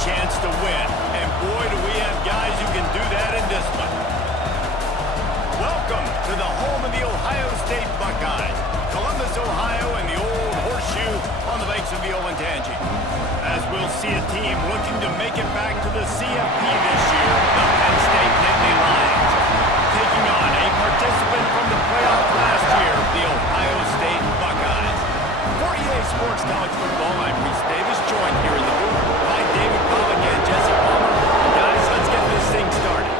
chance to win. And boy, do we have guys who can do that in this one. Welcome to the home of the Ohio State Buckeyes, Columbus, Ohio, and the old horseshoe on the banks of the Olentangy. As we'll see a team looking to make it back to the CFP this year, the Penn State Nittany Lions, taking on a participant from the playoff last year, the Ohio State Buckeyes. For EA Sports College Football, I'm Reese Davis, joined here in the booth by David Pollack and Jesse Palmer. Guys, let's get this thing started.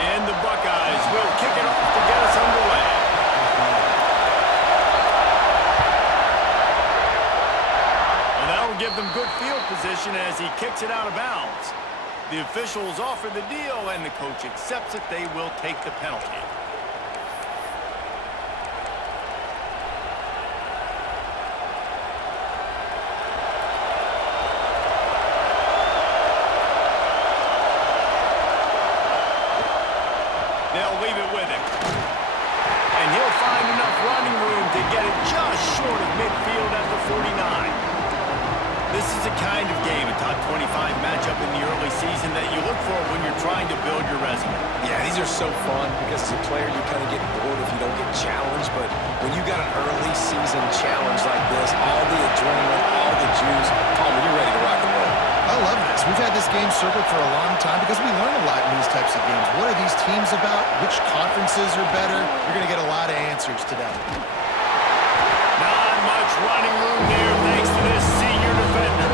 And the Buckeyes will kick it off to get us underway. Well, that'll give them good field position as he kicks it out of bounds. The officials offer the deal, and the coach accepts it. They will take the penalty. They'll leave it with him. And he'll find enough running room to get it just short of midfield at the 49. This is the kind of game, a top 25 matchup in the early season, that you look for when you're trying to build your resume. Yeah, these are so fun because as a player you kind of get bored if you don't get challenged, but when you got an early season challenge like this, all the adrenaline, all the juice, Palmer, you're ready to rock and roll. I love this. We've had this game circled for a long time because we learn a lot in these types of games. What are these teams about? Which conferences are better? You're going to get a lot of answers today. Not much running room there thanks to this senior defender.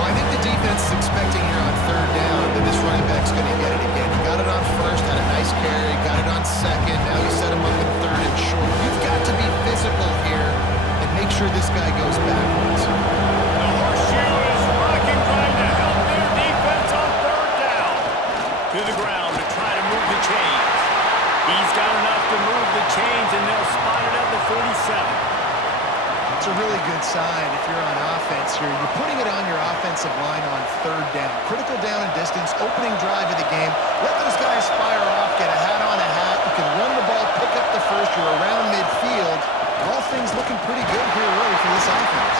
Well, I think the defense is expecting here on third down that this running back's going to get it again. He got it on first, had a nice carry, got it on second. Now you set him up in third and short. You've got to be physical here and make sure this guy goes backwards. The horseshoe is rocking, trying to help their defense on third down. To the ground to try to move the chains. He's got enough to move the chains, and they'll spot it at the 47. It's a really good sign if you're on offense here. You're putting it on your offensive line on third down. Critical down and distance, opening drive of the game. Let those guys fire off, get a hat on a hat. You can run the ball, pick up the first. You're around midfield. All things looking pretty good here early for this offense.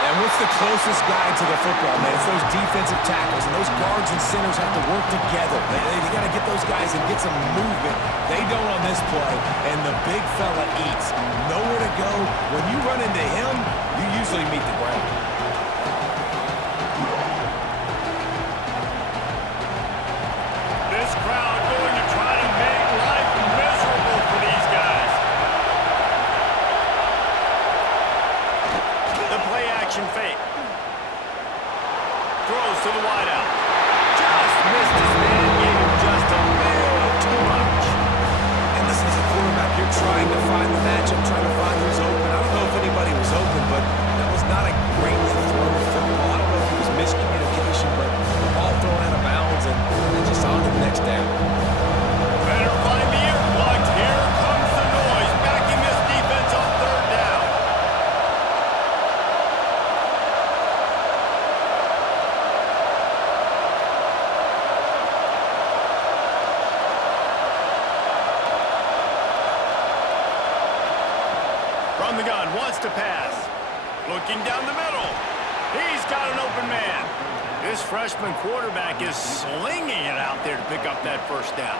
And what's the closest guy to the football, man? It's those defensive tackles, and those guards and centers have to work together. They got to get those guys and get some movement. They don't on this play, and the big fella eats. Nowhere to go. When you run into him, you usually meet the ground. This crowd going to try to make life miserable for these guys. The play action fake. Throws to the wideout. Just missed his man, gave him just a little too much. And listen, as a quarterback, you're trying to find the matchup, trying to find who's open. I don't know if anybody was open, but that was not a greatly thrown football. I don't know if it was miscommunication, but the ball thrown out of bounds and just on to the next down. Better find the earplugs. Here comes the noise, backing this defense on third down. From the gun, wants to pass. Looking down the middle. He's got an open man. This freshman quarterback is slinging it out there to pick up that first down.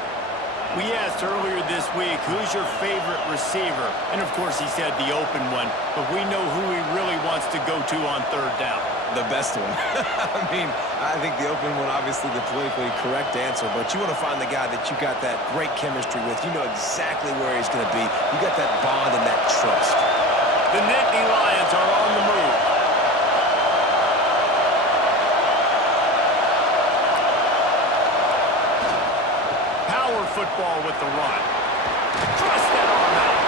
We asked earlier this week, who's your favorite receiver? And, of course, he said the open one. But we know who he really wants to go to on third down. The best one. I mean, I think the open one, obviously the politically correct answer, but you want to find the guy that you got that great chemistry with. You know exactly where he's going to be. You got that bond and that trust. The Nittany Lions are on the move. Power football with the run. Thrust that arm out.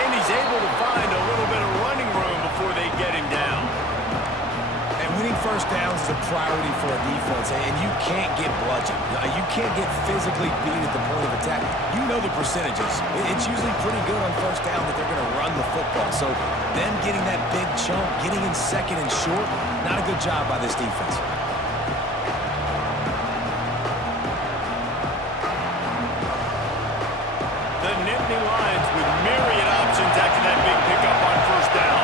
And he's able to find a little bit of running room before they get him down. And winning first downs is a priority for a defense, and you can't get bludgeoned. You can't get physically beat at the point of attack. You know the percentages. It's usually pretty good on first down that they're going to run the football. So them getting that big chunk, getting in second and short, not a good job by this defense. The Nittany Lions with myriad options after that big pickup on first down.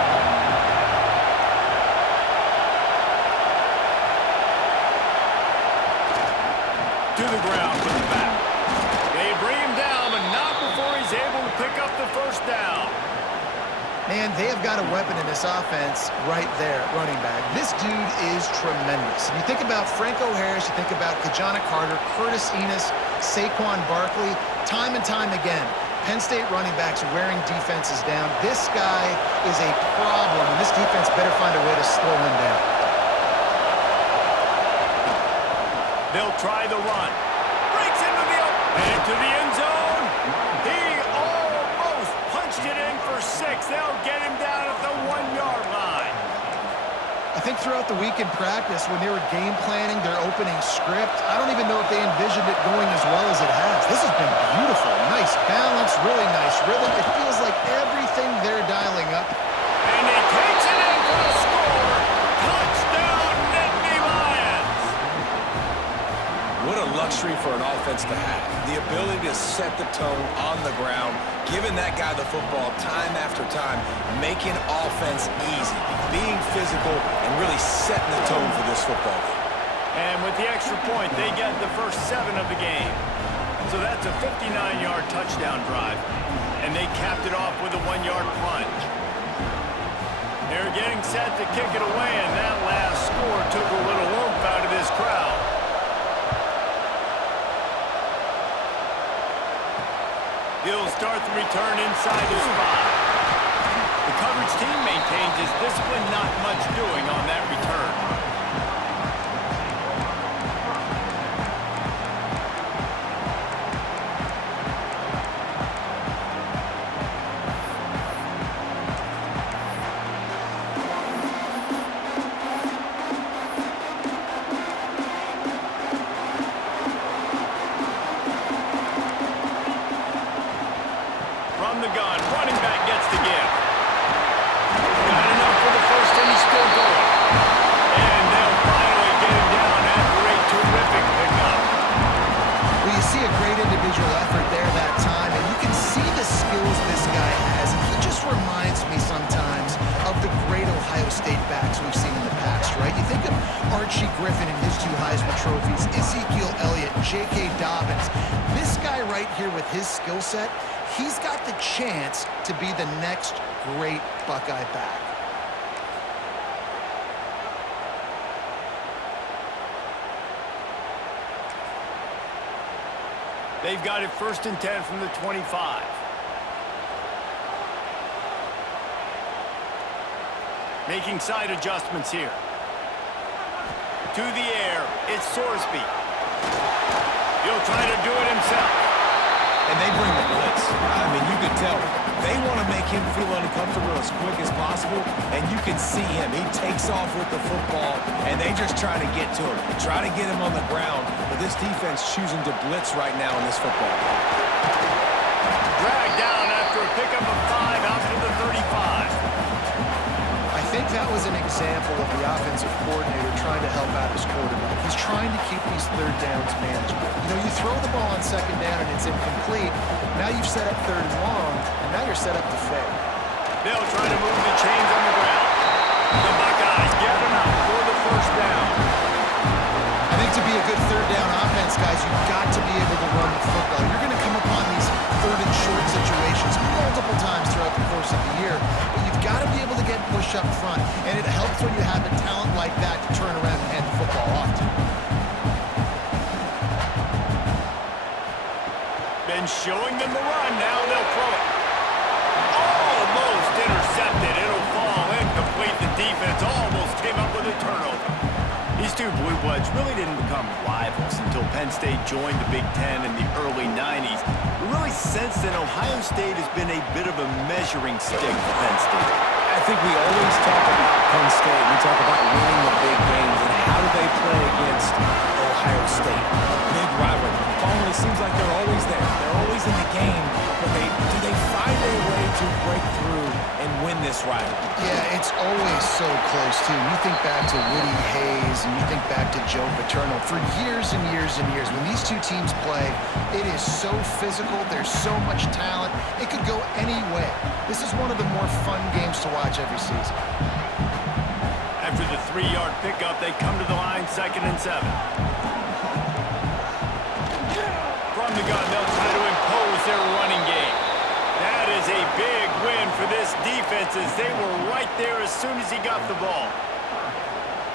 To the ground with the back. They bring him down, but not before he's able to pick up the first down. Man, they have got a weapon in this offense right there at running back. This dude is tremendous. And you think about Franco Harris, you think about Kajana Carter, Curtis Enos, Saquon Barkley, time and time again, Penn State running backs wearing defenses down. This guy is a problem, and this defense better find a way to slow him down. They'll try the run. Breaks into the end zone. He almost punched it in for 6. They'll get him down at the 1-yard line. I think throughout the week in practice, when they were game planning their opening script, I don't even know if they envisioned it going as well as it has. This has been beautiful. Nice balance, really nice rhythm. It feels like everything they're dialing up. And he takes it in for the score. Touchdown, Nittany Lions. What a luxury for an offense to have. The ability to set the tone on the ground, giving that guy the football time after time, making offense easy, being physical, and really setting the tone for this football game. And with the extra point, they get the first 7 of the game. So that's a 59-yard touchdown drive. And they capped it off with a 1-yard plunge. They're getting set to kick it away, and that last score took a little oomph out of this crowd. He'll start the return inside his 5. The coverage team maintains his discipline, not much doing on that return. From the gun, running back gets the give. Got enough for the first, and he's still going. And they'll finally get him down after a terrific pickup. Well, you see a great individual effort there that time, and you can see the skills this guy has. And he just reminds me sometimes of the great Ohio State backs we've seen in the past, right? You think of Archie Griffin and his 2 Heisman trophies, Ezekiel Elliott, J.K. Dobbins. This guy right here with his skill set, he's got the chance to be the next great Buckeye back. They've got it 1st and 10 from the 25. Making side adjustments here. To the air, it's Sorsby. He'll try to do it himself. And they bring the blitz. I mean, you can tell they want to make him feel uncomfortable as quick as possible, and you can see him. He takes off with the football, and they just try to get to him, try to get him on the ground. But this defense choosing to blitz right now in this football game. Dragged down after a pickup of 5 out to the 35. I think that was an example of the offensive coordinator trying to help out his quarterback. He's trying to keep these 3rd downs manageable. You know, you throw the ball on 2nd down and it's incomplete. Now you've set up 3rd and long, and now you're set up to fail. They'll try to move the chains on the ground. The Buckeyes get enough for the 1st down. I think to be a good 3rd down offense, guys, you've got to be able to run the football. You're going to come upon these 3rd and short situations multiple times throughout the course of the year, but you've got to be able to get push up front, and it helps when you have a talent like that to turn around and hand the football off to. Been showing them the run, now they'll throw it. Almost intercepted, it'll fall incomplete. The defense almost came up with a turnover. These 2 Blue Bloods really didn't become rivals until Penn State joined the Big Ten in the early 90s. We really sense that Ohio State has been a bit of a measuring stick for Penn State. I think we always talk about Penn State. We talk about winning the big games, and how do they play against Ohio State? A big rivalry. Finally, it seems like they're always there. They're always in the game, but do they find a way to break through and win this rivalry? Yeah, it's always so close, too. You think back to Woody Hayes, and you think back to Joe Paterno. For years and years and years, when these two teams play, it is so physical. There's so much talent. It could go any way. This is one of the more fun games to watch every season. After the 3-yard pickup, they come to the line, 2nd and 7. From the gun, they'll try to impose their running game. That is a big win for this defense, as they were right there as soon as he got the ball.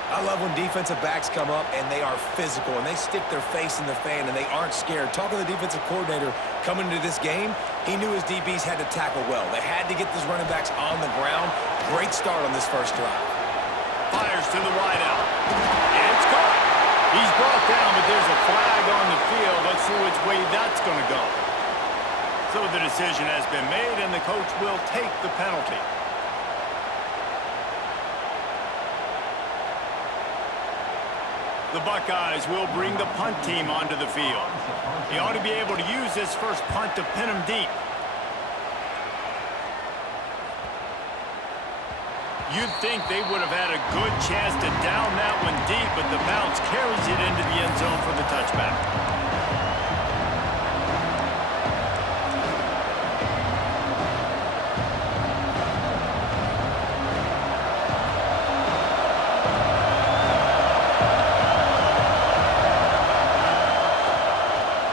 I love when defensive backs come up and they are physical and they stick their face in the fan and they aren't scared. Talking to the defensive coordinator coming into this game, he knew his DBs had to tackle well. They had to get these running backs on the ground. Great start on this first drive. Fires to the wideout. And it's caught. He's brought down, but there's a flag on the field. Let's see which way that's going to go. So the decision has been made, and the coach will take the penalty. The Buckeyes will bring the punt team onto the field. They ought to be able to use this first punt to pin them deep. You'd think they would have had a good chance to down that one deep, but the bounce carries it into the end zone for the touchback.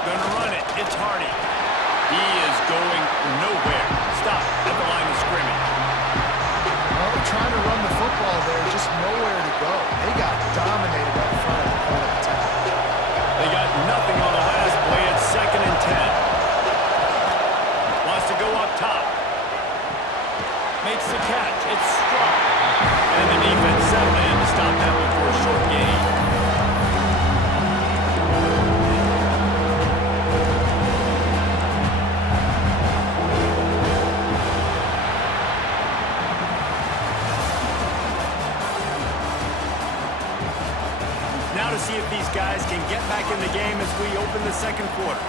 Gonna run it. It's Hardy. He is going nowhere. Stop at the line of scrimmage. Well, they're trying to run the football there, just nowhere to go. They got dominated up front at the point of attack. They got nothing on the last play. It's 2nd and 10. Wants to go up top. Makes the catch. It's struck. And the defense settled in to stop that one for a short gain. Now to see if these guys can get back in the game as we open the second quarter.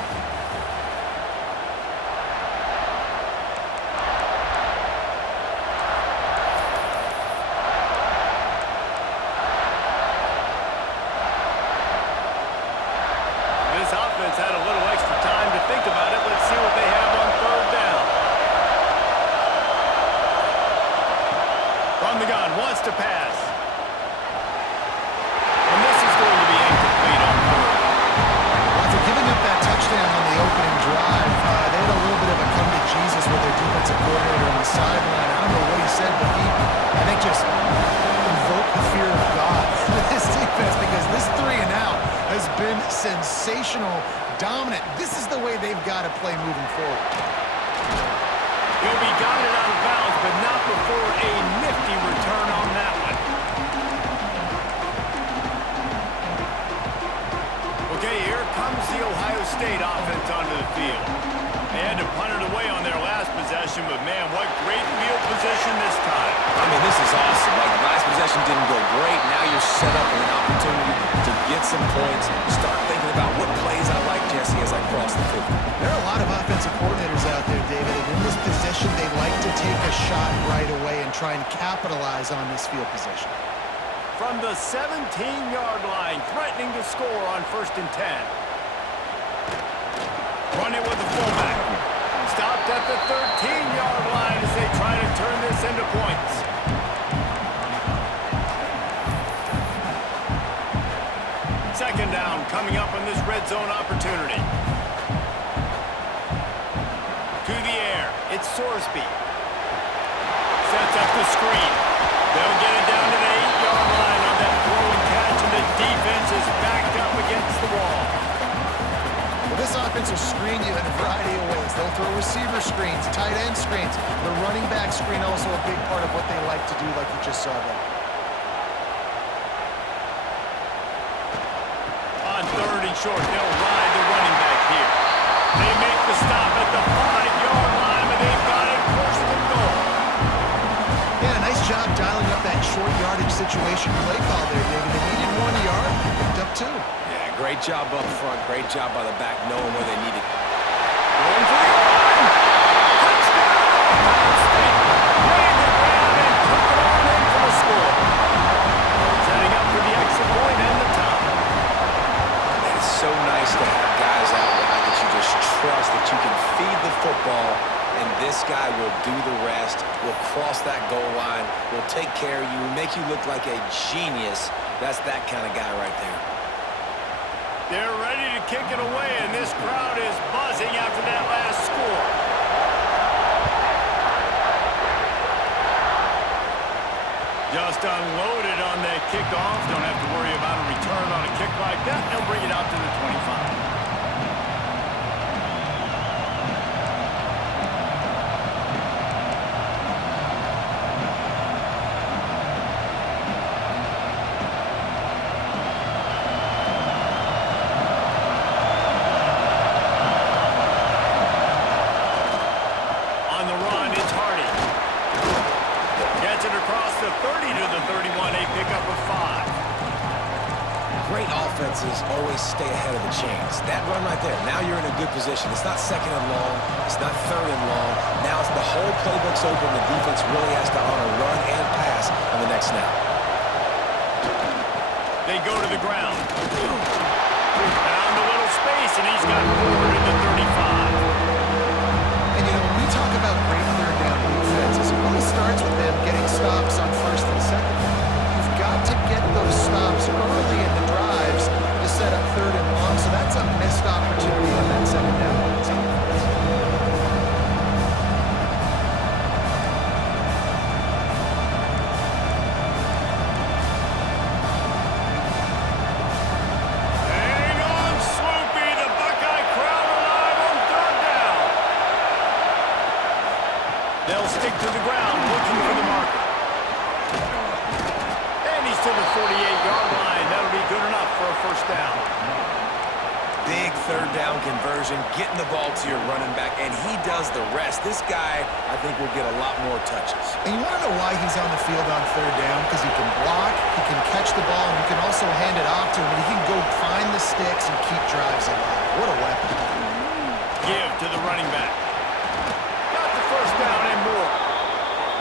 This offense had a little extra time to think about it. Let's see what they have on 3rd down. From the gun, wants to pass. And this is going to be incomplete on 3rd. After giving up that touchdown on the opening drive, they had a little bit of a come to Jesus with their defensive coordinator on the sideline. I don't know what he said, but he, I think, just invoked the fear of God in this defense, because this 3 and out has been sensational, dominant. This is the way they've got to play moving forward. He'll be guided out of bounds, but not before a nifty return on that one. Okay, here comes the Ohio State offense onto the field. They had to punt it away on their last possession, but man, what great field position this time. I mean, this is awesome. Like, the last possession didn't go great. Now you're set up with an opportunity to get some points. Start thinking about what plays I like, Jesse, as I cross the 50. There are a lot of offensive coordinators out there, David, and in this position, they like to take a shot right away and try and capitalize on this field position. From the 17-yard line, threatening to score on 1st and 10. Run it with the fullback. Stopped at the 13-yard line as they try to turn this into points. Second down coming up on this red zone opportunity. To the air, it's Sorsby. Sets up the screen. They'll get it down to the 8-yard line on that throw and catch, and the defense is backed up against the wall. Well, this offense will screen you in a variety of ways. They'll throw receiver screens, tight end screens. The running back screen also a big part of what they like to do, like you just saw there. On 3rd and short, they'll ride the running back here. They make the stop at the 5-yard line, and they've got it first and goal. Yeah, nice situation play call there, David. They needed 1 yard, picked up 2. Yeah, great job up front. Great job by the back, knowing where they needed. Going for the line. Touchdown, Ohio State. Made the grab and took it on in for the score. Setting up for the extra point and the top. It's so nice to have guys out wide that you just trust that you can feed the football, and this guy will do the rest, will cross that goal line, will take care of you, make you look like a genius. That's that kind of guy right there. They're ready to kick it away, and this crowd is buzzing after that last score. Just unloaded on that kickoff. Don't have to worry about a return on a kick like that. They'll bring it out to the 25. Offenses always stay ahead of the chains. That run right there, now you're in a good position. It's not second and long. It's not third and long. Now it's the whole playbook's open. The defense really has to honor run and pass on the next snap. They go to the ground. Found a little space, and he's got forward in the 35. And, you know, when we talk about great third down defenses, it really starts with them getting stops on first and second. You've got to get those stops early in the drives to set up third and long, so that's a missed opportunity on that second down by this defense. Hang on, Swoopy, the Buckeye crowd alive on third down. They'll stick to the ground, looking for the marker. And he's to the 48-yard line. That'll be good enough for a first down. Big third down conversion, getting the ball to your running back, and he does the rest. This guy, I think, will get a lot more touches. And you want to know why he's on the field on third down? Because he can block, he can catch the ball, and you can also hand it off to him, and he can go find the sticks and keep drives alive. What a weapon. Give to the running back. Got the first down and more.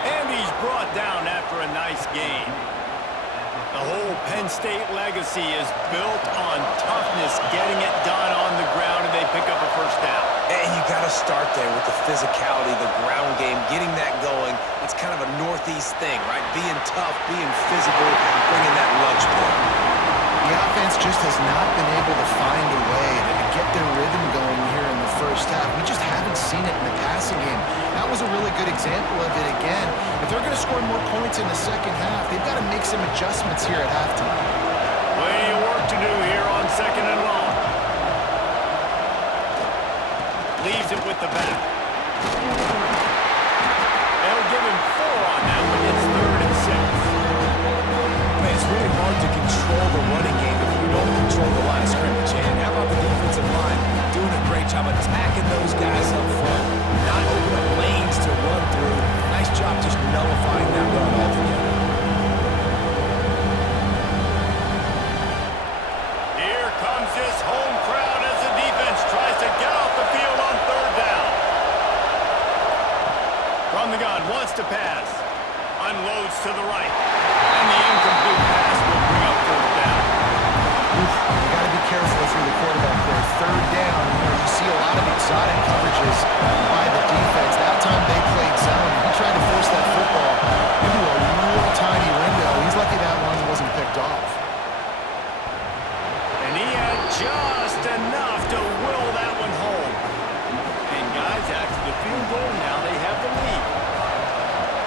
And he's brought down after a nice game. The whole Penn State legacy is built on toughness, getting it done on the ground, and they pick up a first down. And you got to start there with the physicality, the ground game, getting that going. It's kind of a Northeast thing, right? Being tough, being physical, bringing that lunch play. The offense just has not been able to find a way to get their rhythm going here in the first half. We just haven't seen it in the passing game. That was a really good example of it again. If they're going to score more points in the second half, they've got to make some adjustments here at halftime. Plenty of work to do here on second and long. Leaves it with the back. They'll give him 4 on that one. It's third and 6. Man, it's really hard to control the running game if you don't control the line of scrimmage. And how about the defensive line doing a great job attacking those guys up front, not opening up lanes to run through. Nice job just nullifying that run altogether. Here comes this home crowd as the defense tries to get off the field on third down. From the gun, wants to pass. Unloads to the right. And the incomplete pass will bring up fourth down. You got to be careful if you're the quarterback there. Third down, you see a lot of exotic coverages by the defense. That time they played zone. He tried to force that football into a real tiny window. He's lucky that one wasn't picked off. And he had just enough to will that one home. And guys, after the field goal, now they have the lead.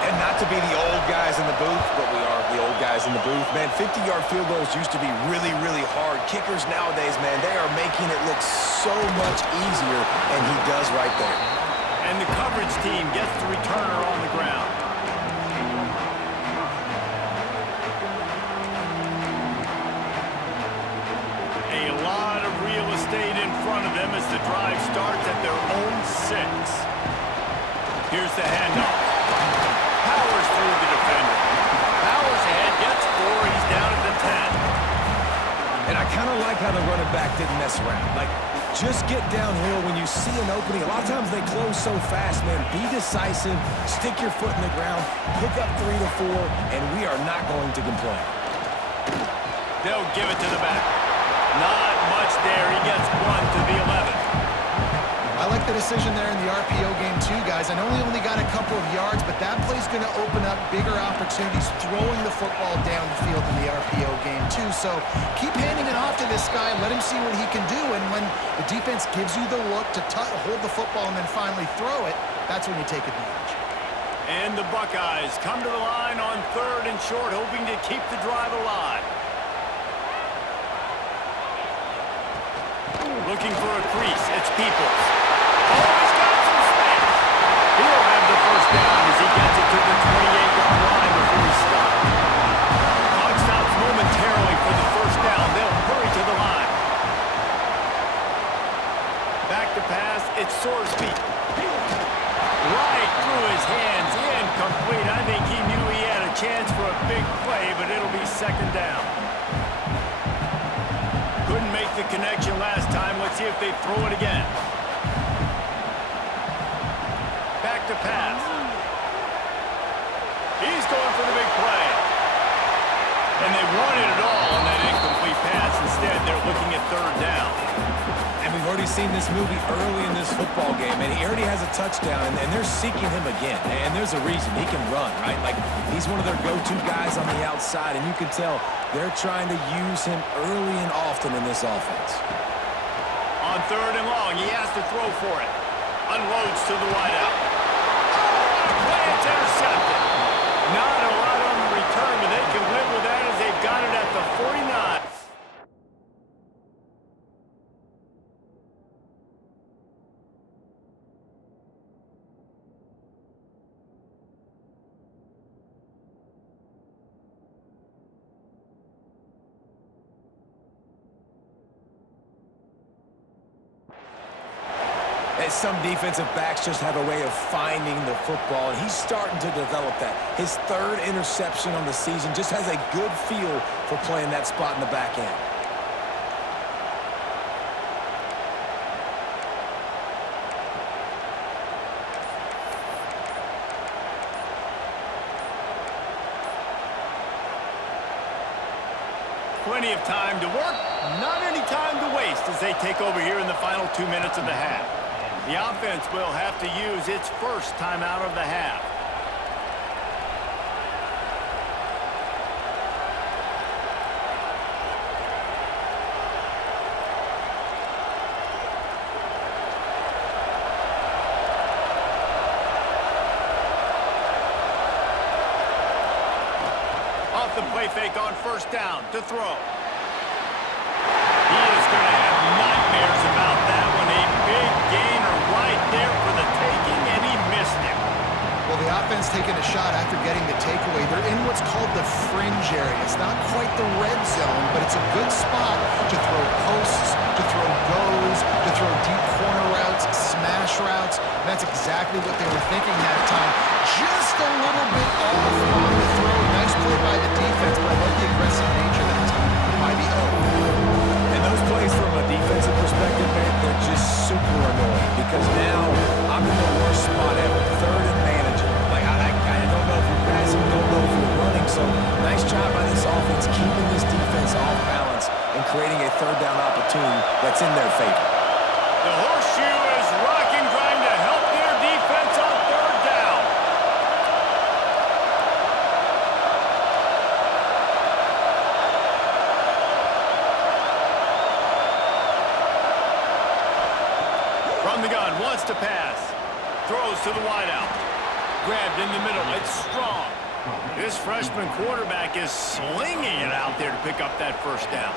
And not to be the old guys in the booth, but we are the old guys in the booth. Man, 50-yard field goals used to be really, really hard. Kickers nowadays, man, they are making it look so much easier, and he does right there. And the coverage team gets the returner on the ground. A lot of real estate in front of them as the drive starts at their own 6. Here's the handoff. Powers through the defender. Powers ahead, gets 4 kind of like how the running back didn't mess around. Like, just get downhill when you see an opening. A lot of times they close so fast, man. Be decisive, stick your foot in the ground, pick up 3 to 4, and we are not going to complain. They'll give it to the back. Not much there. He gets 1 to the 11. I like the decision there in the RPO game too, guys. I know he only got a couple of yards, but that play's going to open up bigger opportunities throwing the football down the field in the RPO game too. So keep handing it off to this guy. Let him see what he can do. And when the defense gives you the look to hold the football and then finally throw it, that's when you take advantage. And the Buckeyes come to the line on 3rd and short, hoping to keep the drive alive. Looking for a crease. It's Peoples. Oh, he's got some space. He'll have the first down as he gets it to the 28-yard line before he stops. Clock stops momentarily for the first down. They'll hurry to the line. Back to pass. It's Sorsby. Right through his hands. Incomplete. I think he knew he had a chance for a big play, but it'll be 2nd down. Couldn't make the connection last time. Let's see if they throw it again. Back to pass. He's going for the big play. And they wanted it all on that incomplete pass. Instead, they're looking at 3rd down. And we've already seen this movie early in this football game, and he already has a touchdown, and they're seeking him again. And there's a reason. He can run, right? Like, he's one of their go-to guys on the outside, and you can tell they're trying to use him early and often in this offense. On 3rd and long, he has to throw for it. Unloads to the wideout. Oh, play, it's intercepted. Not a lot on the return, but they can live with that as they've got it at the 49. Some defensive backs just have a way of finding the football, and he's starting to develop that. His 3rd interception on the season just has a good feel for playing that spot in the back end. Plenty of time to work, not any time to waste as they take over here in the final 2 minutes of the half. The offense will have to use its first timeout of the half. Off the play fake on 1st down to throw. He is going to have nightmares about that one. A big gainer right there for the taking, and he missed it. Well, the offense taking a shot after getting the takeaway. They're in what's called the fringe area. It's not quite the red zone, but it's a good spot to throw posts, to throw goes, to throw deep corner routes, smash routes. And that's exactly what they were thinking that time. Just a little bit off on the throw. Nice play by the defense, but I love the aggressive nature that time by the O. And those plays from a defensive perspective, man, they're just super annoying because now I'm in the worst spot ever. 3rd and manageable. Like, I don't know if you're passing, don't know if you're running. So nice job by this offense keeping this defense off balance and creating a 3rd down opportunity that's in their favor. The horseshoe is rocking, trying to help their defense on 3rd down. From the gun, wants to pass. Throws to the wideout. Grabbed in the middle. It's Strong. This freshman quarterback is slinging it out there to pick up that 1st down.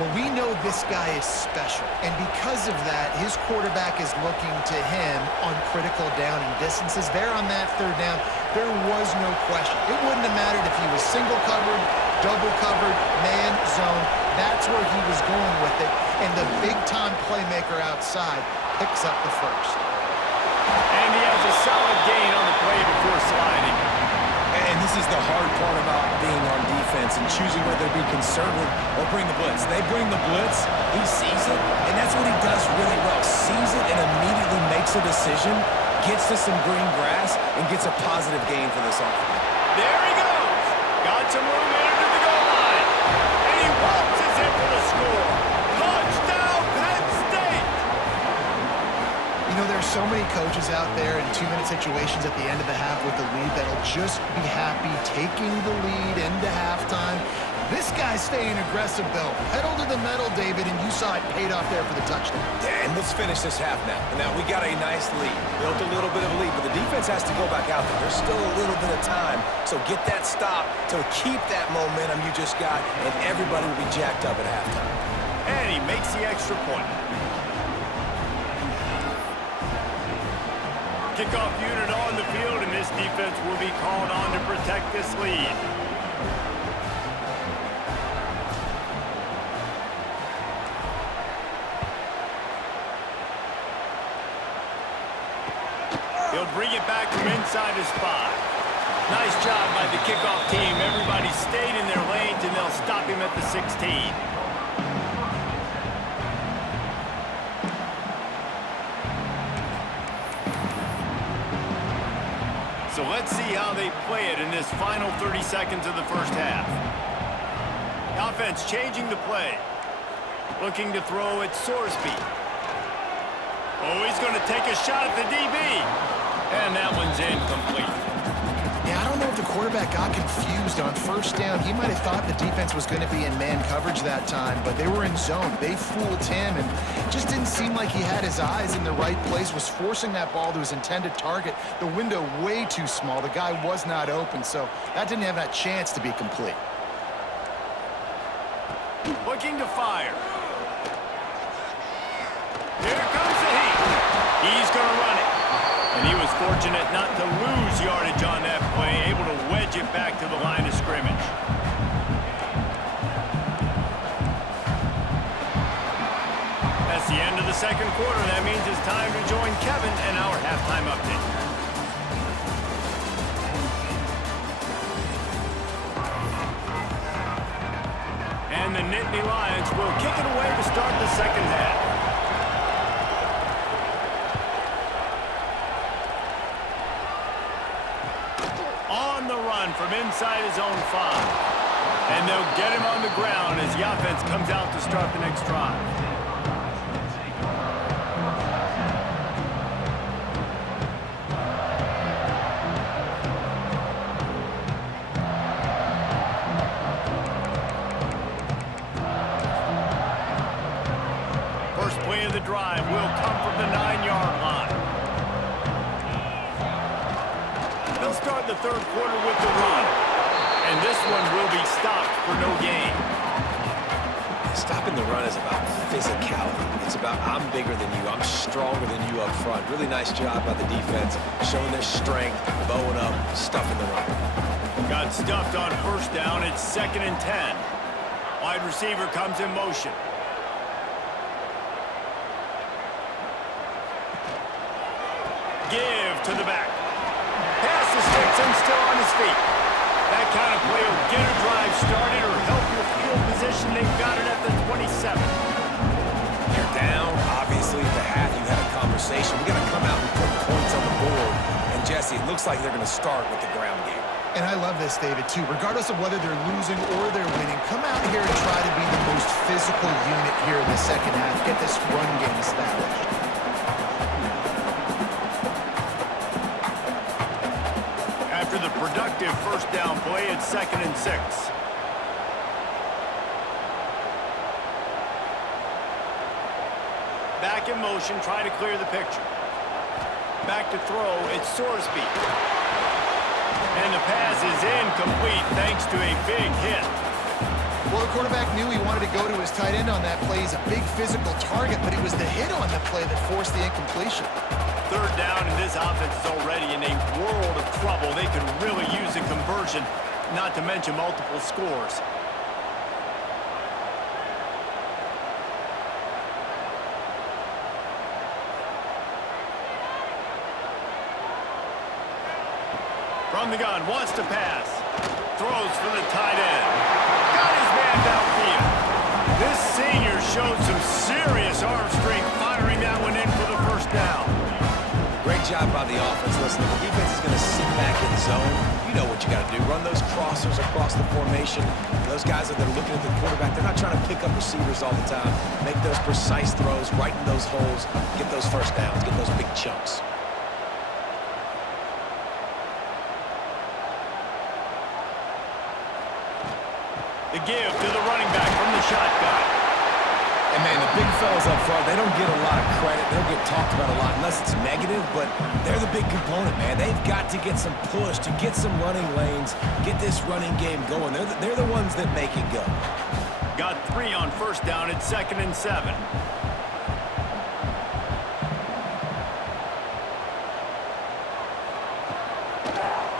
Well, we know this guy is special, and because of that, his quarterback is looking to him on critical down and distances. There on that 3rd down, there was no question. It wouldn't have mattered if he was single covered, double covered, man, zone. That's where he was going with it, and the big-time playmaker outside picks up the 1st. And he has a solid gain on the play before sliding. And And this is the hard part about being on defense and choosing whether to be conservative or bring the blitz. They bring the blitz, he sees it, and that's what he does really well. Sees it and immediately makes a decision, gets to some green grass, and gets a positive gain for this offense. There he goes. Got some room into the goal line. And he waltzes in for the score. Touchdown, Penn State! You know, there's so many coaches out there in 2-minute situations at the end of the half with the lead that'll just be happy taking the lead into halftime. This guy's staying aggressive, though. Pedal to the metal, David, and you saw it paid off there for the touchdown. Yeah, and let's finish this half now. Now, we got a nice lead. Built a little bit of a lead, but the defense has to go back out there. There's still a little bit of time. So get that stop to keep that momentum you just got, and everybody will be jacked up at halftime. And he makes the extra point. Kickoff unit on the field, and this defense will be called on to protect this lead. He'll bring it back from inside his 5. Nice job by the kickoff team. Everybody stayed in their lanes, and they'll stop him at the 16. So let's see how they play it in this final 30 seconds of the first half. The offense changing the play. Looking to throw at Sorsby. Oh, he's going to take a shot at the DB. And that one's incomplete. Yeah, I don't know if the quarterback got confused on first down. He might have thought the defense was going to be in man coverage that time, but they were in zone. They fooled him, and it just didn't seem like he had his eyes in the right place, was forcing that ball to his intended target. The window way too small. The guy was not open, so that didn't have that chance to be complete. Looking to fire. Here comes the heat. He's going to run it. And he was fortunate not to lose yardage on that play, able to wedge it back to the line of scrimmage. That's the end of the second quarter. That means it's time to join Kevin and our halftime update. And the Nittany Lions will kick it away to start the second half. On the run from inside his own 5. And they'll get him on the ground as the offense comes out to start the next drive. First play of the drive will come from the 9-yard line. They'll start the third quarter with the run. And this one will be stopped for no gain. Stopping the run is about physicality. It's about I'm bigger than you. I'm stronger than you up front. Really nice job by the defense, showing their strength, bowing up, stuffing the run. Got stuffed on first down. It's 2nd and 10. Wide receiver comes in motion. Give to the back. Pass the sticks and still on his feet. That kind of play will get a drive started or help your field position. They've got it at the 27. You're down. Obviously, at the half, you had a conversation. We got to come out and put points on the board. And, Jesse, it looks like they're going to start with the ground game. And I love this, David, too. Regardless of whether they're losing or they're winning, come out here and try to be the most physical unit here in the second half. Get this run game established. After the productive first down play, it's 2nd and 6. Back in motion, try to clear the picture. Back to throw, it's Sorsby. And the pass is incomplete thanks to a big hit. Well, the quarterback knew he wanted to go to his tight end on that play. He's a big physical target, but it was the hit on the play that forced the incompletion. Third down, and this offense is already in a world of trouble. They could really use a conversion, not to mention multiple scores. From the gun, wants to pass. Throws for the tight end. Got his man downfield. This senior showed some serious arm strength firing that one in for the first down. Great job by the offense. Listen, if the defense is going to sit back in zone, you know what you got to do. Run those crossers across the formation. Those guys that are looking at the quarterback, they're not trying to pick up receivers all the time. Make those precise throws, right in those holes, get those first downs, get those big chunks. The give to the running back from the shotgun. And, man, the big fellas up front, they don't get a lot of credit. They don't get talked about a lot unless it's negative, but they're the big component, man. They've got to get some push, to get some running lanes, get this running game going. They're the ones that make it go. Got 3 on first down at 2nd and 7.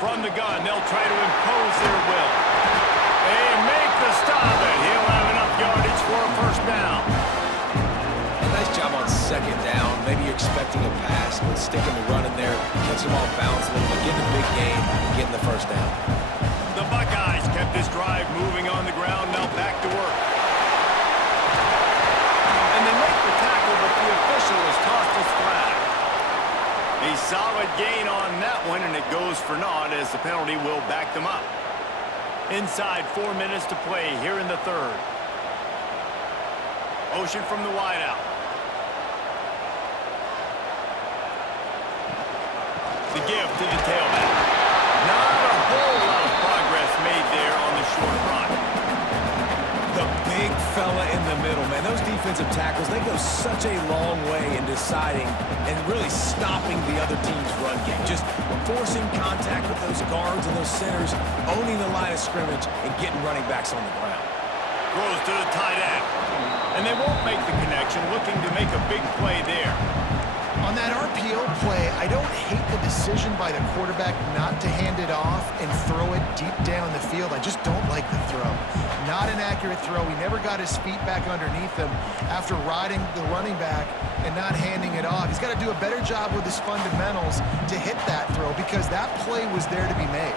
From the gun, they'll try to impose their will. They make the stop, and he'll have enough yardage for a first down. A nice job on 2nd down. Maybe you're expecting a pass, but sticking the run in there, catch them off balance a little bit, getting a big gain, getting the first down. The Buckeyes kept this drive moving on the ground, now back to work. And they make the tackle, but the official has tossed his flag. A solid gain on that one, and it goes for naught as the penalty will back them up. Inside 4 minutes to play here in the third. Motion from the wideout. The give to the tailback. Not a whole lot of progress made there on the short run. The big fella in the middle, man. Those defensive tackles, they go such a long way in deciding and really stopping the other team's run game. Just forcing contact with those guards and those centers, owning the line of scrimmage, and getting running backs on the ground. Throws to the tight end. And they won't make the connection, looking to make a big play there. On that RPO play, I don't hate the decision by the quarterback not to hand it off and throw it deep down the field. I just don't like the throw. Not an accurate throw. He never got his feet back underneath him after riding the running back and not handing it off. He's got to do a better job with his fundamentals to hit that throw because that play was there to be made.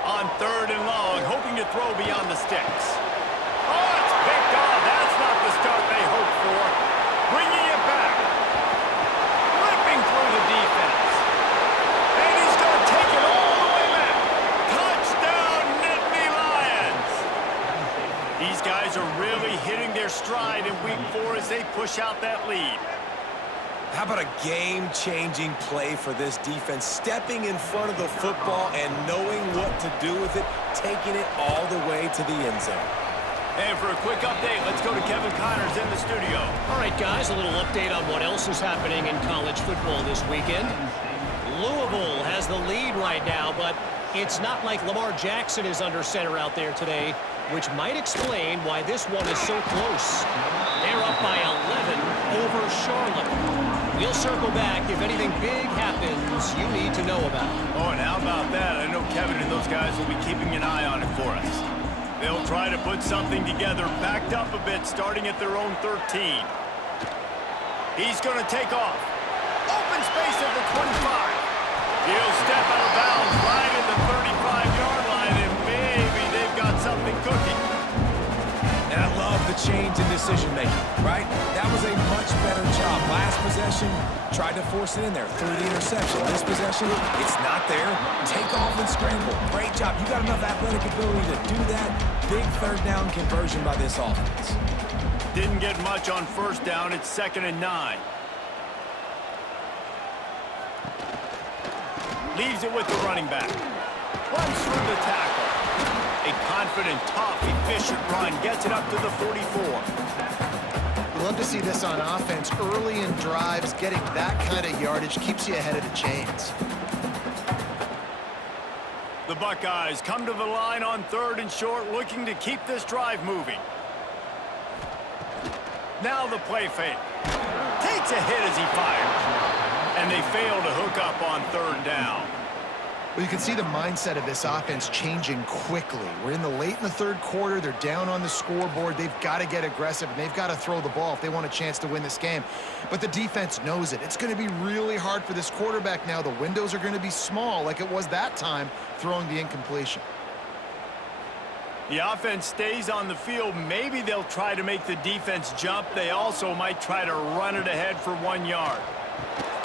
On 3rd and long, hoping to throw beyond the sticks. Oh, it's picked off. That's not the start they hoped for. Bringing it back. Ripping through the defense. And he's going to take it all the way back. Touchdown, Nittany Lions. These guys are really hitting their stride in week 4 as they push out that lead. How about a game-changing play for this defense? Stepping in front of the football and knowing what to do with it, taking it all the way to the end zone. And for a quick update, let's go to Kevin Connors in the studio. All right, guys, a little update on what else is happening in college football this weekend. Louisville has the lead right now, but it's not like Lamar Jackson is under center out there today, which might explain why this one is so close. They're up by 11 over Charlotte. We'll circle back if anything big happens you need to know about. Oh, and how about that? I know Kevin and those guys will be keeping an eye on it for us. They'll try to put something together, backed up a bit, starting at their own 13. He's going to take off. Open space at the 25. He'll step out of bounds right at the 35-yard line, and maybe they've got something cooking. And I love the change in decision-making, right? That was a much better job. Last possession, tried to force it in there through the interception. This possession, it's not there. Take off and scramble. Great job. You got enough athletic ability to do that. Big 3rd down conversion by this offense. Didn't get much on 1st down. It's 2nd and 9. Leaves it with the running back. Runs through the tackle. A confident, tough, efficient run gets it up to the 44. You love to see this on offense. Early in drives, getting that kind of yardage keeps you ahead of the chains. The Buckeyes come to the line on 3rd and short, looking to keep this drive moving. Now the play fake. Takes a hit as he fires. And they fail to hook up on 3rd down. Well, you can see the mindset of this offense changing quickly. We're late in the third quarter. They're down on the scoreboard. They've got to get aggressive, and they've got to throw the ball if they want a chance to win this game. But the defense knows it. It's going to be really hard for this quarterback now. The windows are going to be small like it was that time throwing the incompletion. The offense stays on the field. Maybe they'll try to make the defense jump. They also might try to run it ahead for 1 yard.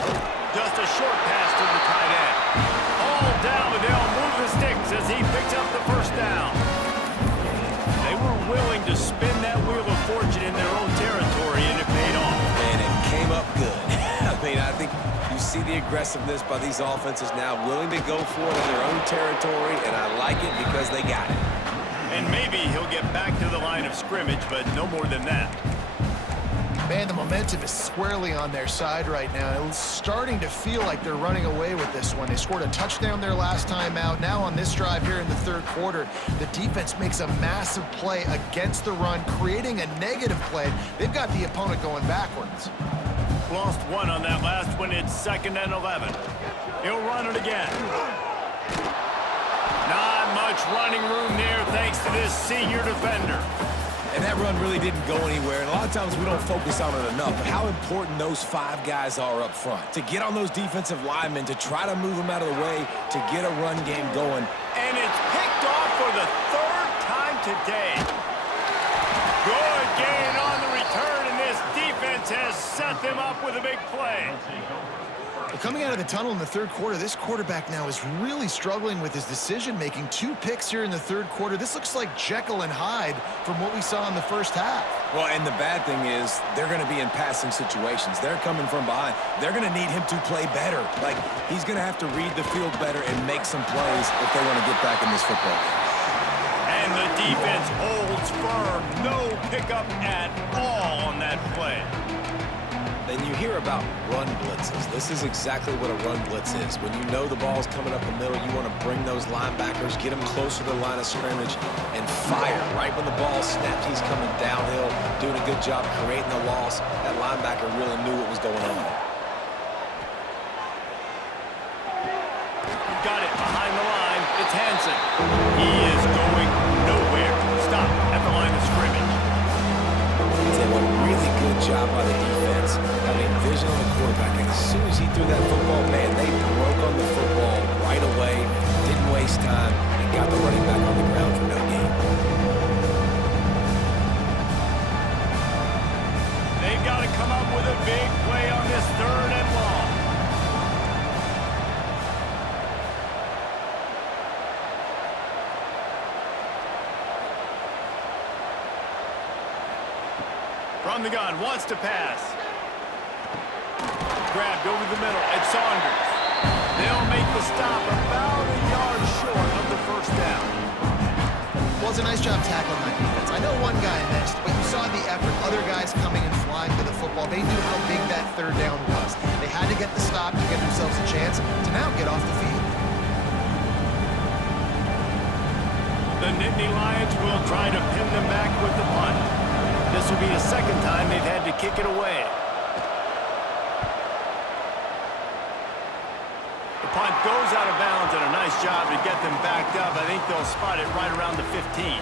Just a short pass to the tight end. All down, but they'll move the sticks as he picks up the first down. They were willing to spin that wheel of fortune in their own territory, and it paid off. And it came up good. I mean, I think you see the aggressiveness by these offenses now, willing to go for it in their own territory, and I like it because they got it. And maybe he'll get back to the line of scrimmage, but no more than that. Man, the momentum is squarely on their side right now. It's starting to feel like they're running away with this one. They scored a touchdown their last time out. Now on this drive here in the third quarter, the defense makes a massive play against the run, creating a negative play. They've got the opponent going backwards. Lost one on that last one. It's 2nd and 11. He'll run it again. Not much running room there thanks to this senior defender. And that run really didn't go anywhere. And a lot of times we don't focus on it enough. But how important those 5 guys are up front. To get on those defensive linemen, to try to move them out of the way, to get a run game going. And it's picked off for the 3rd time today. Good gain on the return, and this defense has set them up with a big play. Well, coming out of the tunnel in the third quarter, this quarterback now is really struggling with his decision-making. 2 picks here in the third quarter. This looks like Jekyll and Hyde from what we saw in the first half. Well, and the bad thing is they're going to be in passing situations. They're coming from behind. They're going to need him to play better. Like, he's going to have to read the field better and make some plays if they want to get back in this football game. And the defense holds firm. No pickup at all on that play. Then you hear about run blitzes. This is exactly what a run blitz is. When you know the ball's coming up the middle, you want to bring those linebackers, get them closer to the line of scrimmage, and fire. Right when the ball snapped, he's coming downhill, doing a good job creating the loss. That linebacker really knew what was going on. Got it behind the line. It's Hansen. He is going nowhere. Stop at the line of scrimmage. It's a really good job by the defense, having vision on the quarterback. And as soon as he threw that football, man, they broke on the football right away, didn't waste time, and got the running back on the ground for no gain. They've got to come up with a big play on this 3rd and long. From the gun, wants to pass. Grabbed over the middle at Saunders. They'll make the stop about a yard short of the first down. Well, it's a nice job tackling that defense. I know one guy missed, but you saw the effort. Other guys coming and flying to the football. They knew how big that 3rd down was. They had to get the stop to give themselves a chance to now get off the field. The Nittany Lions will try to pin them back with the punt. This will be the 2nd time they've had to kick it away. The punt goes out of bounds, and a nice job to get them backed up. I think they'll spot it right around the 15.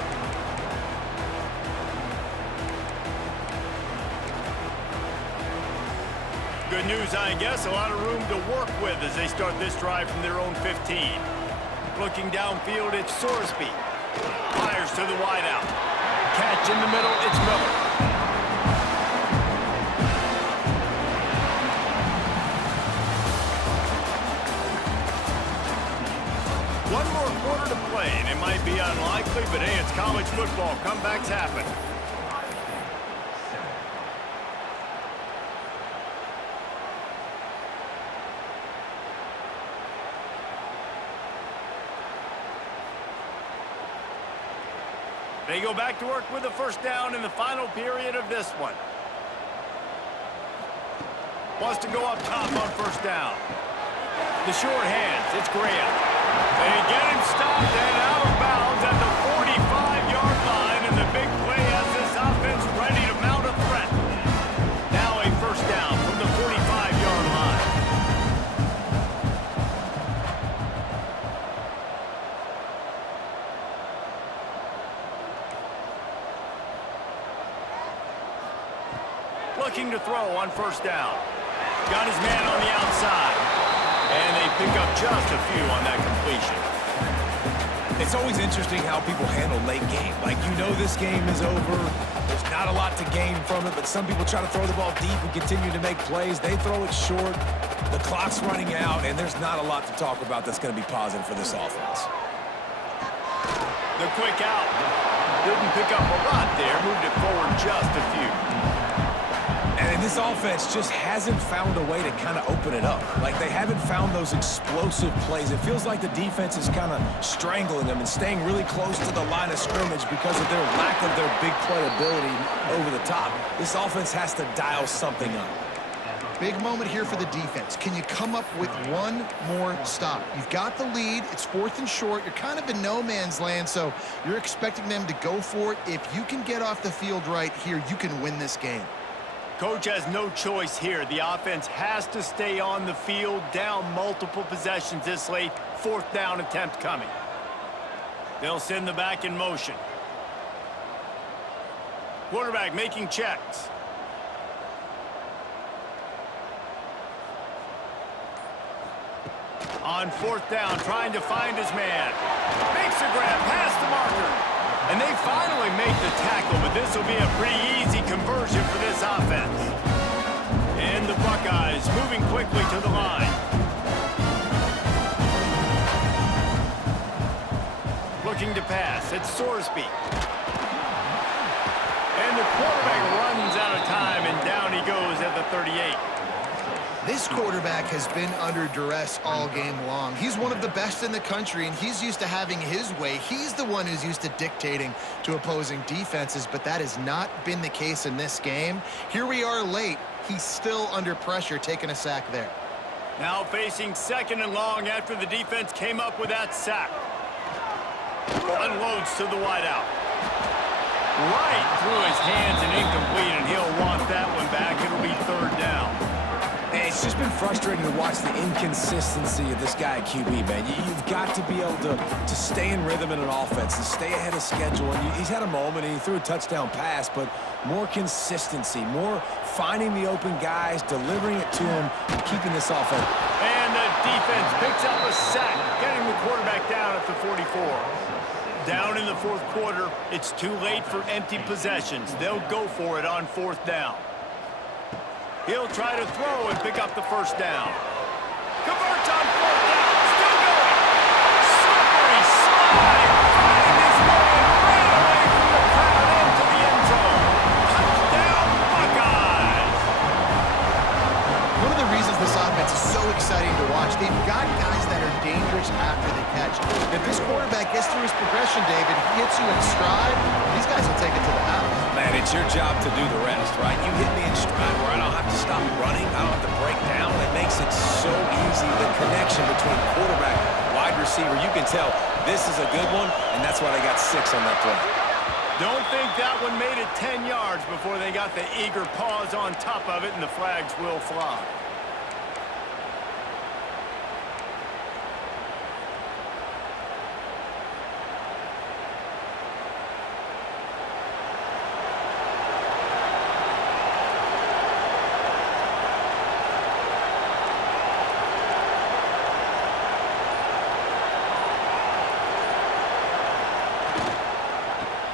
Good news, I guess. A lot of room to work with as they start this drive from their own 15. Looking downfield, it's Sorsby. Fires to the wideout. Catch in the middle, it's Miller. One more quarter to play, and it might be unlikely, but hey, it's college football. Comebacks happen. They go back to work with a first down in the final period of this one. Wants to go up top on first down. The short hands, it's Graham. They get him stopped and out of bounds at the 45-yard line, and the big play has this offense ready to mount a threat. Now a first down from the 45-yard line. looking to throw on first down. Got his man on the outside. And they pick up just a few on that completion. It's always interesting how people handle late game. Like, you know this game is over. There's not a lot to gain from it, but some people try to throw the ball deep and continue to make plays. They throw it short. The clock's running out, and there's not a lot to talk about that's going to be positive for this offense. The quick out. Didn't pick up a lot there. Moved it forward just a few. And this offense just hasn't found a way to kind of open it up. Like, they haven't found those explosive plays. It feels like the defense is kind of strangling them and staying really close to the line of scrimmage because of their lack of their big play ability over the top. This offense has to dial something up. Big moment here for the defense. Can you come up with one more stop? You've got the lead. It's 4th and short. You're kind of in no man's land, so you're expecting them to go for it. If you can get off the field right here, you can win this game. Coach has no choice here. The offense has to stay on the field, down multiple possessions this late. 4th down attempt coming. They'll send the back in motion. Quarterback making checks. On 4th down, trying to find his man. Makes a grab past the marker. And they finally make the tackle, but this will be a pretty easy conversion for this offense. And the Buckeyes moving quickly to the line. Looking to pass. It's Sorsby. And the quarterback runs out of time, and down he goes at the 38. This quarterback has been under duress all game long. He's one of the best in the country, and he's used to having his way. He's the one who's used to dictating to opposing defenses, but that has not been the case in this game. Here we are late. He's still under pressure, taking a sack there. Now facing 2nd and long after the defense came up with that sack. Unloads to the wideout. Right through his hands and incomplete, and he'll want that one back. It'll be 3rd down. It's just been frustrating to watch the inconsistency of this guy at QB, man. You've got to be able to stay in rhythm in an offense and stay ahead of schedule. And he's had a moment, and he threw a touchdown pass, but more consistency, more finding the open guys, delivering it to him, and keeping this offense. And the defense picks up a sack, getting the quarterback down at the 44. Down in the 4th quarter, it's too late for empty possessions. They'll go for it on 4th down. He'll try to throw and pick up the 1st down. Converts on 4th down. Still going. Slippery slide. Finding his way right away from the crowd into the end zone. Touchdown, Buckeyes. One of the reasons this offense is so exciting to watch, they've got guys that are dangerous after the catch. If this quarterback gets through his progression, David, he hits you in stride, these guys will take it to the house. Man, it's your job to do the rest, right? You hit me in stride where I don't have to stop running. I don't have to break down. It makes it so easy. The connection between quarterback, wide receiver, you can tell this is a good one, and that's why they got 6 on that play. Don't think that one made it 10 yards before they got the eager paws on top of it, and the flags will fly.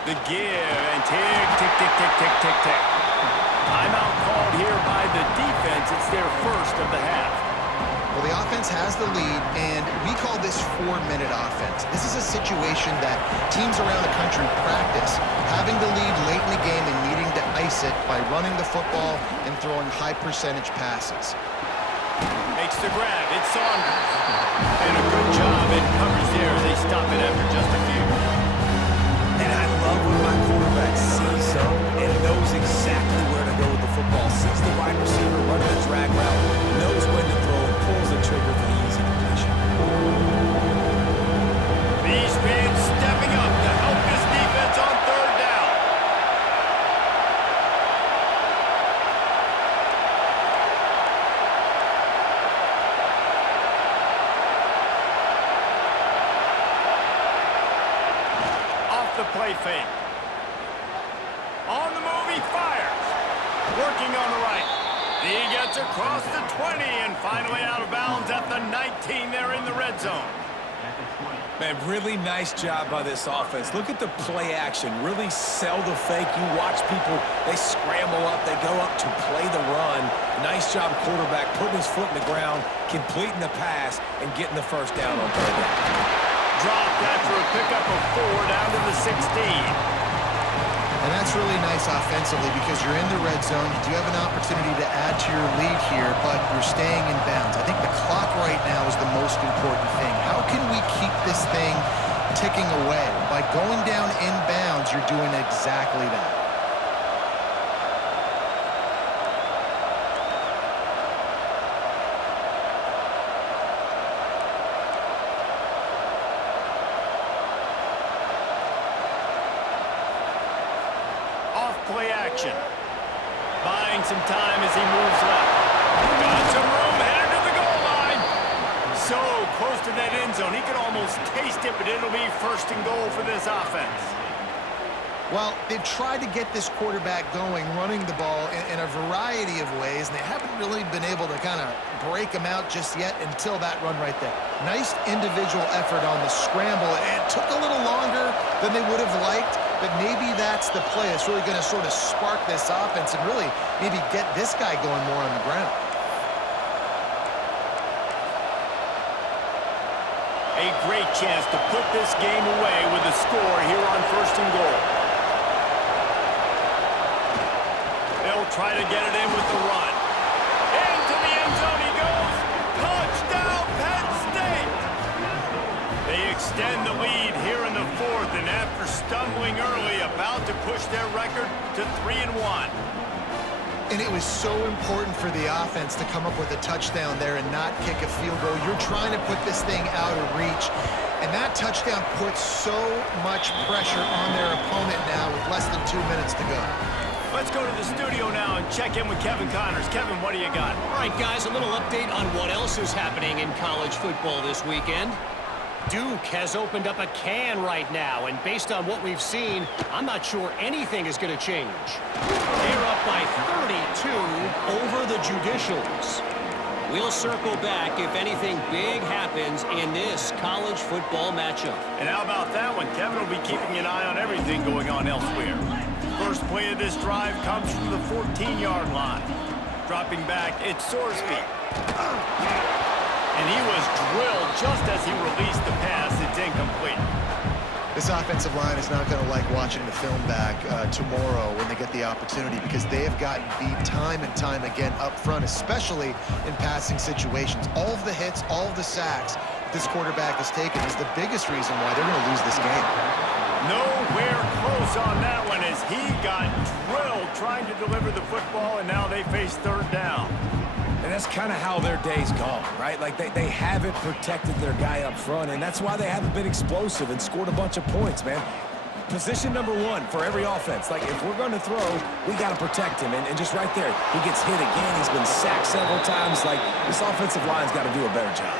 The give and tick, tick, tick, tick, tick, tick, tick. Timeout called here by the defense. It's their 1st of the half. Well, the offense has the lead, and we call this 4-minute offense. This is a situation that teams around the country practice, having the lead late in the game and needing to ice it by running the football and throwing high-percentage passes. Makes the grab. It's Saunders. And a good job in coverage there as they stop it after just a few. And I love when my quarterback sees zone and knows exactly where to go with the football. Sees the wide receiver running the drag route, knows when to throw, and pulls the trigger for the easy completion. These fans stepping up to help this defense on 3rd down. Off the play fake. On the move, he fires. Working on the right. He gets across the 20 and finally out of bounds at the 19 there in the red zone. Man, really nice job by this offense. Look at the play action. Really sell the fake. You watch people, they scramble up, they go up to play the run. Nice job, quarterback, putting his foot in the ground, completing the pass, and getting the first down on third down. Dropped after a pickup of 4 down to the 16. And that's really nice offensively because you're in the red zone. You do have an opportunity to add to your lead here, but you're staying in bounds. I think the clock right now is the most important thing. How can we keep this thing ticking away? By going down in bounds, you're doing exactly that. Play action. Buying some time as he moves left. Got some room, headed to the goal line. So close to that end zone. He could almost taste it, but it'll be first and goal for this offense. Well, they've tried to get this quarterback going, running the ball in a variety of ways, and they haven't really been able to kind of break him out just yet until that run right there. Nice individual effort on the scramble. It took a little longer than they would have liked, but maybe that's the play that's really going to sort of spark this offense and really maybe get this guy going more on the ground. A great chance to put this game away with a score here on first and goal. They'll try to get it in with the run. Into the end zone he goes. Touchdown, Penn State! They extend the lead here in the fourth, and after stumbling early, about to push their record to 3-1. And it was so important for the offense to come up with a touchdown there and not kick a field goal. You're trying to put this thing out of reach, and that touchdown puts so much pressure on their opponent now with less than 2 minutes to go. Let's go to the studio now and check in with Kevin Connors. Kevin, what do you got? All right, guys, a little update on what else is happening in college football this weekend. Duke has opened up a can right now, and based on what we've seen, I'm not sure anything is going to change. They're up by 32 over the Judicials. We'll circle back if anything big happens in this college football matchup. And how about that one? Kevin will be keeping an eye on everything going on elsewhere. First play of this drive comes from the 14-yard line. Dropping back, it's Sorsby. And he was drilled just as he released the pass. It's incomplete. This offensive line is not going to like watching the film back tomorrow when they get the opportunity because they have gotten beat time and time again up front, especially in passing situations. All of the hits, all of the sacks this quarterback has taken is the biggest reason why they're going to lose this game. Nowhere close on that one as he got drilled trying to deliver the football, and now they face third down. And that's kind of how their day's gone, right? Like, they haven't protected their guy up front, and that's why they haven't been explosive and scored a bunch of points, man. Position number one for every offense. Like, if we're going to throw, we got to protect him. And just right there, he gets hit again. He's been sacked several times. Like, this offensive line's got to do a better job.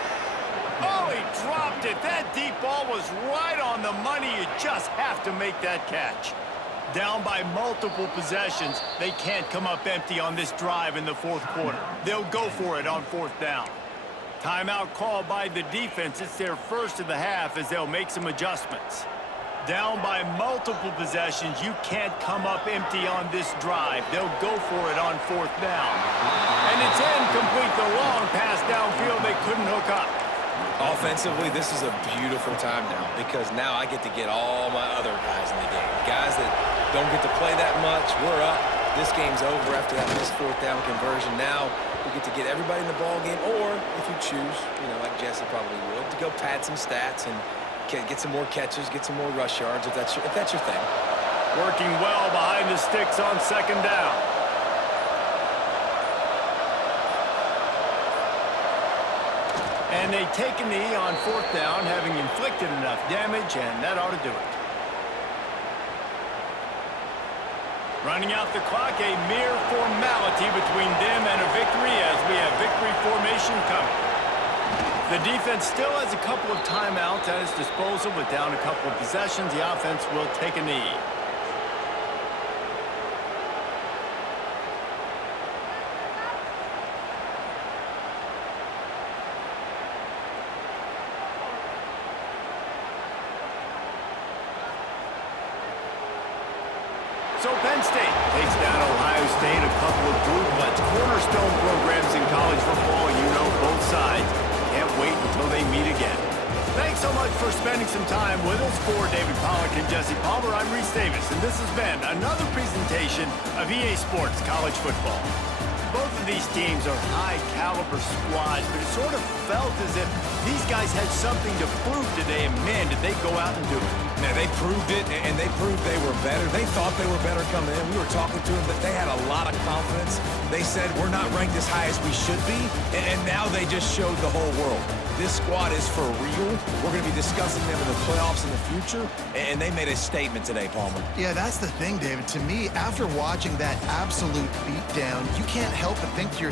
Oh, he dropped it. That deep ball was right on the money. You just have to make that catch. Down by multiple possessions, they can't come up empty on this drive in the fourth quarter. They'll go for it on fourth down. Timeout called by the defense. It's their first of the half as they'll make some adjustments. Down by multiple possessions, you can't come up empty on this drive. They'll go for it on fourth down. And it's incomplete. The long pass downfield, they couldn't hook up. Offensively, this is a beautiful time now because now I get to get all my other guys in the game. Guys that don't get to play that much, we're up. This game's over after that missed fourth down conversion. Now we get to get everybody in the ball game, or if you choose, like Jesse probably would, to go pad some stats and get some more catches, get some more rush yards if that's your thing. Working well behind the sticks on second down. And they take a knee on fourth down, having inflicted enough damage, and that ought to do it. Running out the clock, a mere formality between them and a victory as we have victory formation coming. The defense still has a couple of timeouts at its disposal, but down a couple of possessions, the offense will take a knee. So Penn State takes down Ohio State, a couple of blue bloods, cornerstone programs in college football. You know both sides. Can't wait until they meet again. Thanks so much for spending some time with us. For David Pollack and Jesse Palmer, I'm Reese Davis, and this has been another presentation of EA Sports College Football. Both of these teams are high-caliber squads, but it sort of felt as if these guys had something to prove today, and man, did they go out and do it. Now, they proved it, and they proved they were better. They thought they were better coming in. We were talking to them, but they had a lot of confidence. They said, we're not ranked as high as we should be, and now they just showed the whole world. This squad is for real. We're going to be discussing them in the playoffs in the future, and they made a statement today, Palmer. Yeah, that's the thing, David. To me, after watching that absolute beatdown, you can't help but think to yourself,